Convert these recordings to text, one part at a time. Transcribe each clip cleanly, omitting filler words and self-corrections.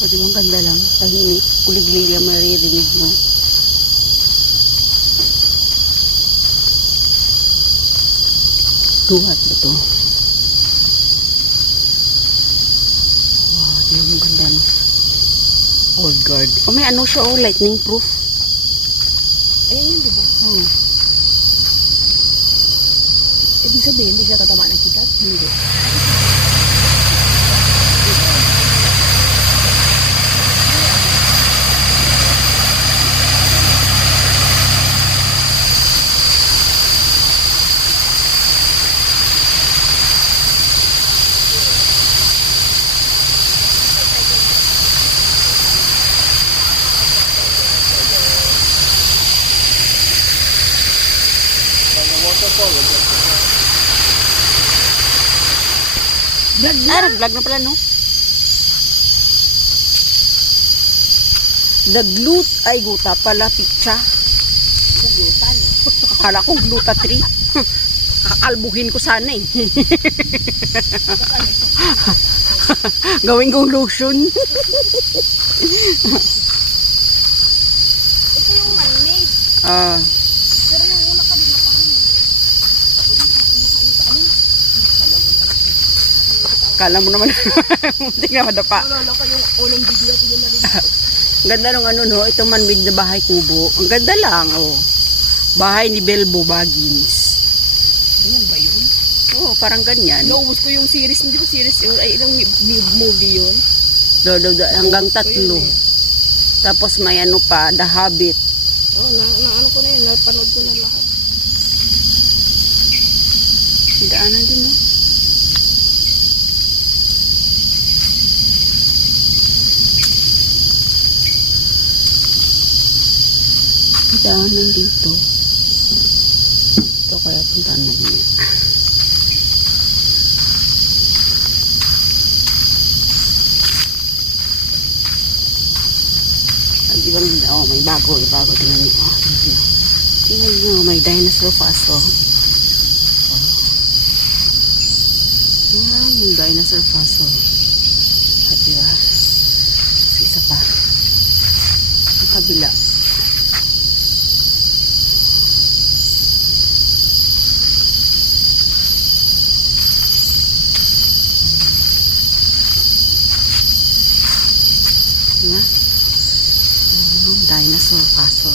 O, di ba ang ganda lang? Tahimik. Kuliglig yung maririnig mo. Duhat ba ito? Wow, di ba ang ganda no? Old guard. O, may ano siya, lightning proof. Ayan yun, di ba? Oh. Ibig sabihin, hindi siya tatama ng kikat? Hindi. Vlog na! Ah, nag-vlog na pala, no? The glut ay guta pala, pizza. Bugutan. Akala ko gluta 3. Kakalbuhin ko sana eh. Gawin kong lotion. Ito yung man-made. Ah, Pero yung una kanina parang kala mo naman. Hindi na madapa. nalala ko yung unang video natin yun na rin. Ganda nung ano no, itong man-made na bahay kubo. Ang ganda lang, oh. Bahay ni Belbo Baggins. Ganyan ba yun? Oh, parang ganyan. Naubos ko yung series, hindi ko series yun. Ay, ilang movie yun. Hanggang Naubos ko 3. yun eh. Tapos may ano pa, The Hobbit. Oh, ano ko na yun, napanood ko na lahat. Daanan din, no? Daanan dito. Ito kaya puntaan mo niya. Di ba, oh, may bago. Tingnan niyo. Oh, tingnan niyo, may dinosaur faso. Yan, yung dinosaur faso. At diba? Isa pa. Ang kabila. Diba? Yung dinosaur faso.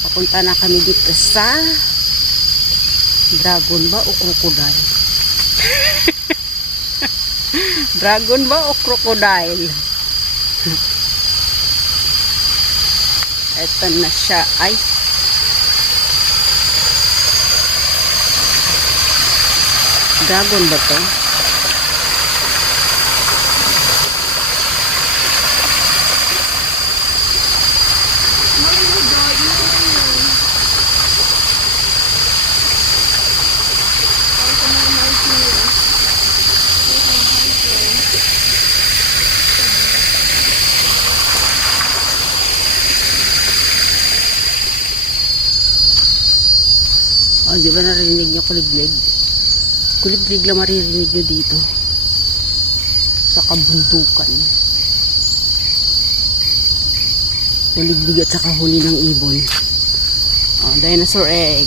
Papunta na kami dito sa Dragon ba o Crocodile? Dragon ba o Crocodile? Eto na siya. Ay, Dragon ba to? Oh, di ba narinig niyo kuliglig? Kuliglig lang maririnig niyo dito. Sa kabundukan. Kuliglig at saka huli ng ibon. Oh, dinosaur egg.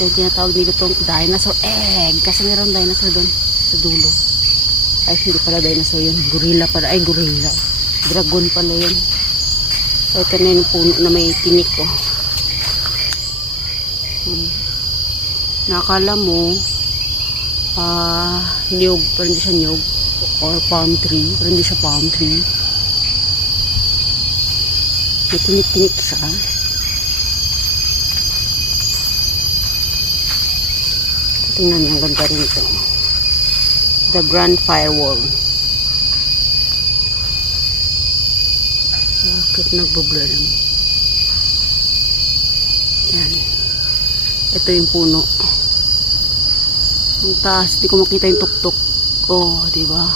Ito yung tinatawag nila itong dinosaur egg. Kasi meron dinosaur doon sa dulo. Ay, hindi pala dinosaur yun. Gorilla pala. Ay, gorilla. Dragon pala yun. So, ito na yung puno na may tinik ko. Nakakala mo niyog, pero hindi siya niyog, or palm tree, pero hindi siya palm tree. May tinik-tinik siya. Tingnan niyo, ang ganda rin ito. The Grand Firewall. Bakit nagbo-blur lang? Yan. Ito yung puno. Ang taas, di ko makita yung tuktok. Oh, di ba?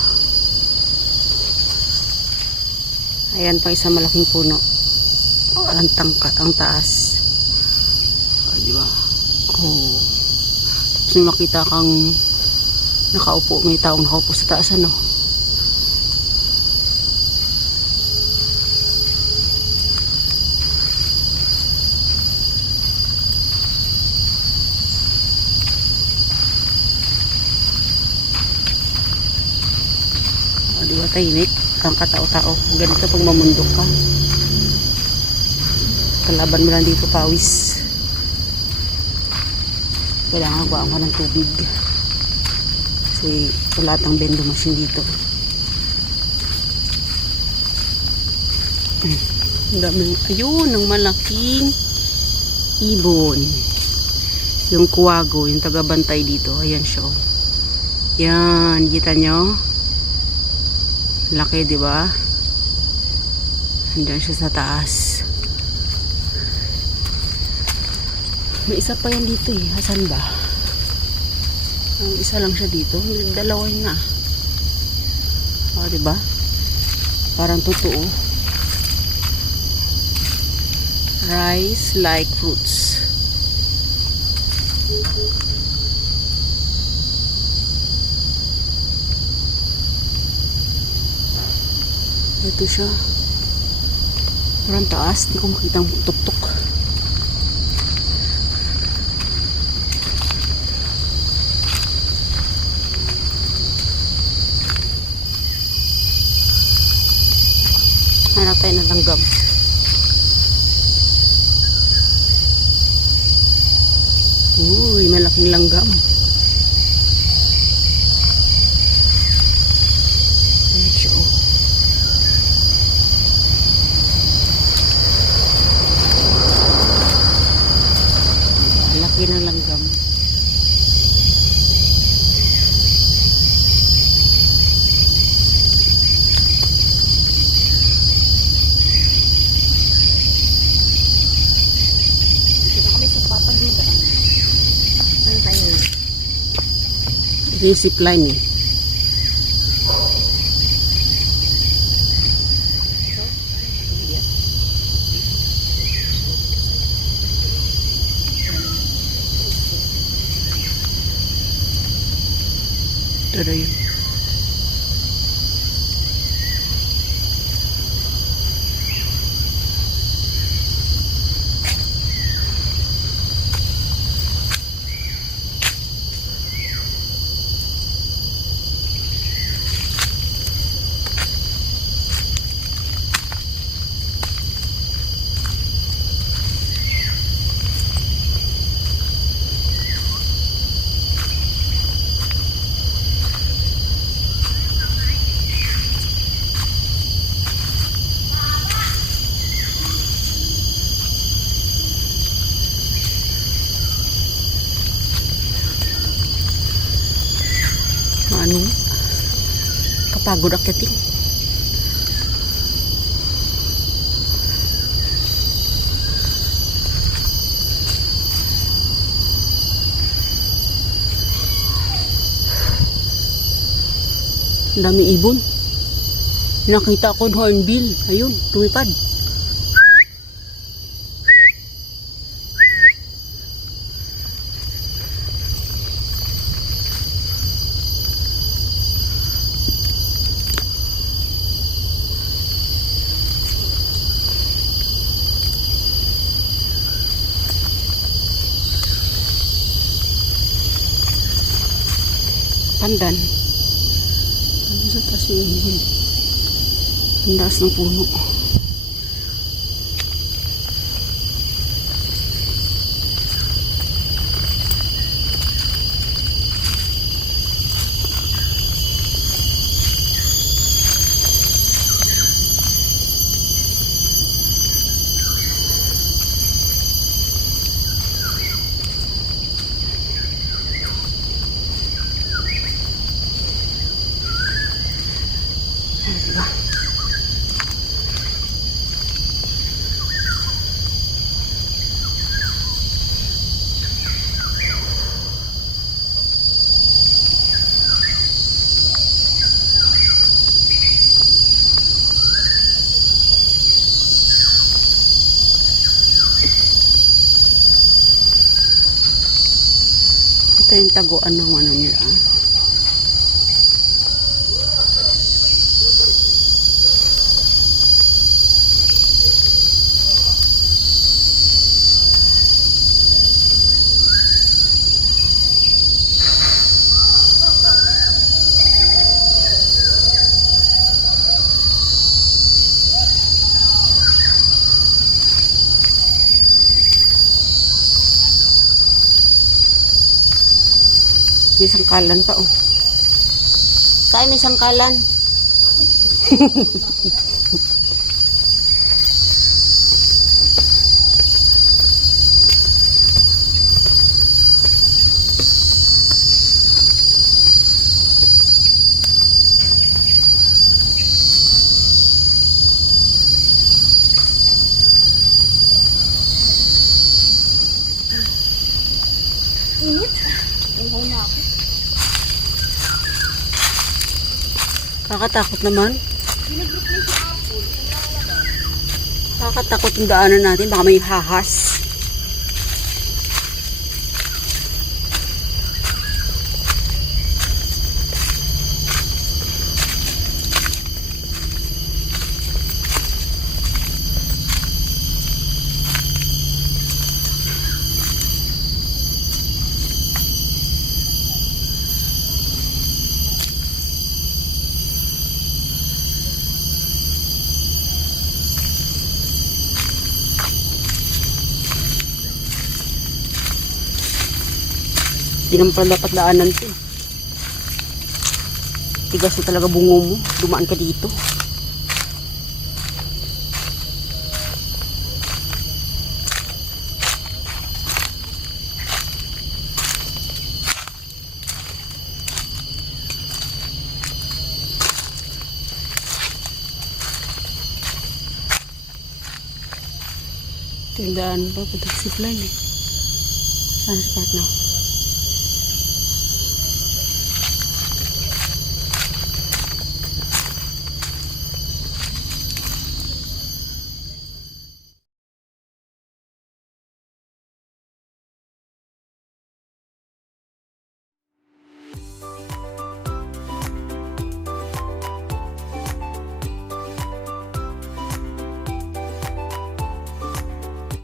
Ayan pa isang malaking puno. Oh, ang tangkat, ang taas. Oh, di ba? Oh. Tapos may makita kang nakaupo, may taong nakaupo sa taas, ano? O, di ba tahimik? Ang katao-tao. Ganito pag mamundok ka. Kalaban mo lang dito, pawis. Kailangan kuhaan ka ng tubig. Kasi wala tang bendo machine dito. Ang dami. Ayun, ang malaking ibon. Yung kuwago, yung tagabantay dito. Ayan siya. Yan, kita nyo? Laki, di ba? Andiyan siya sa taas. May isa pa yan dito eh. Hasan ba? Ang isa lang siya dito. Dalawa yun na. O, di ba? Parang totoo. Rice like fruits. Ito siya. Parang taas. Hindi ko makita ang tuktok. Hanap tayo ng langgam. Uy, malaking langgam. Ayan siya, oh. Laki ng langgam. Ito yung zipline eh. Ito na yun. Ano? Kapagod akitin. Ang dami ibon. Nakita ko yung hornbill. Ayun, lumipad. Pandan. Ano sa taas yung ibon? Ang taas ng puno. taguan ng ano nila. May sangkalan pa, oh. Saan may sangkalan? Init. Ihaw na ako. Kakatakot naman. Kakatakot yung daanan natin. Baka may hahas. Hindi naman pala dapat daanan ito. Tigas na talaga bungo mo. Dumaan ka dito. Ito yung daan ba? Patak zipline eh. Saan sa part na?